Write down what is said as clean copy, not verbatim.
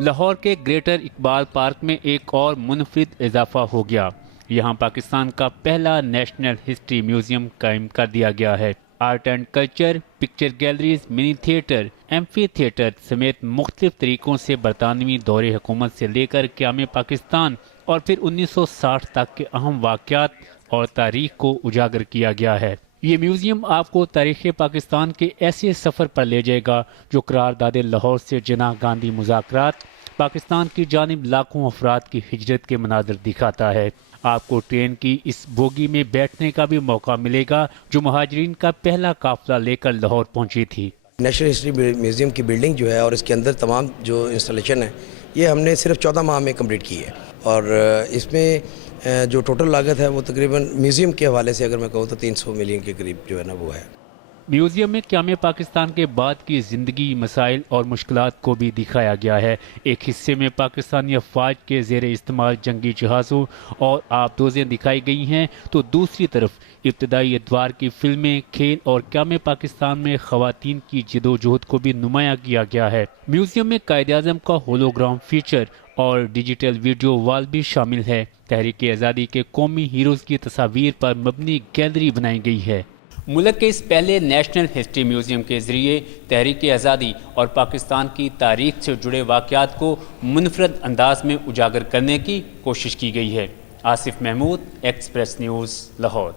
لاہور کے greater Iqbal park میں ایک اور منفرد اضافہ ہو گیا۔ یہاں پاکستان کا پہلا نیشنل ہسٹری میوزیم قائم کر دیا گیا ہے۔ Art and culture, picture galleries, mini theatre, amphitheatre سمیت مختلف طریقوں سے برطانوی دور حکومت سے لے کر قیام پاکستان اور پھر 1960 تک کے اہم واقعات اور تاریخ کو اجاگر کیا گیا ہے۔ یہ میوزیم آپ کو تاریخ پاکستان کے ایسے سفر پر لے جائے گا جو قرارداد لاہور سے جناح گاندھی مذاکرات، پاکستان کی جانب لاکھوں افراد کی ہجرت کے مناظر دکھاتا ہے۔ آپ کو ٹرین کی اس بوگی میں بیٹھنے کا بھی موقع ملے گا جو مہاجرین کا پہلا قافلہ لے کر لاہور پہنچی تھی۔ نیشنل ہسٹری میوزیم کی بلڈنگ جو ہے اور اس کے اندر تمام جو انسٹالیشن ہے یہ ہم نے صرف 14 ماہ میں کمپلیٹ کی ہے، اور اس میں جو ٹوٹل لاگت ہے وہ تقریباً میوزیم کے حوالے سے اگر میں کہوں تو 300 ملین کے قریب جو ہے نا وہ ہے۔ میوزیم میں قیام پاکستان کے بعد کی زندگی، مسائل اور مشکلات کو بھی دکھایا گیا ہے۔ ایک حصے میں پاکستانی افواج کے زیر استعمال جنگی جہازوں اور آبدوزیں دکھائی گئی ہیں تو دوسری طرف ابتدائی ادوار کی فلمیں، کھیل اور قیام پاکستان میں خواتین کی جدوجہد کو بھی نمایاں کیا گیا ہے۔ میوزیم میں قائد اعظم کا ہولوگرام فیچر اور ڈیجیٹل ویڈیو وال بھی شامل ہے۔ تحریک آزادی کے قومی ہیروز کی تصاویر پر مبنی گیلری بنائی گئی ہے۔ ملک کے اس پہلے نیشنل ہسٹری میوزیم کے ذریعے تحریک آزادی اور پاکستان کی تاریخ سے جڑے واقعات کو منفرد انداز میں اجاگر کرنے کی کوشش کی گئی ہے۔ Asif Mahmood, Express News, Lahore.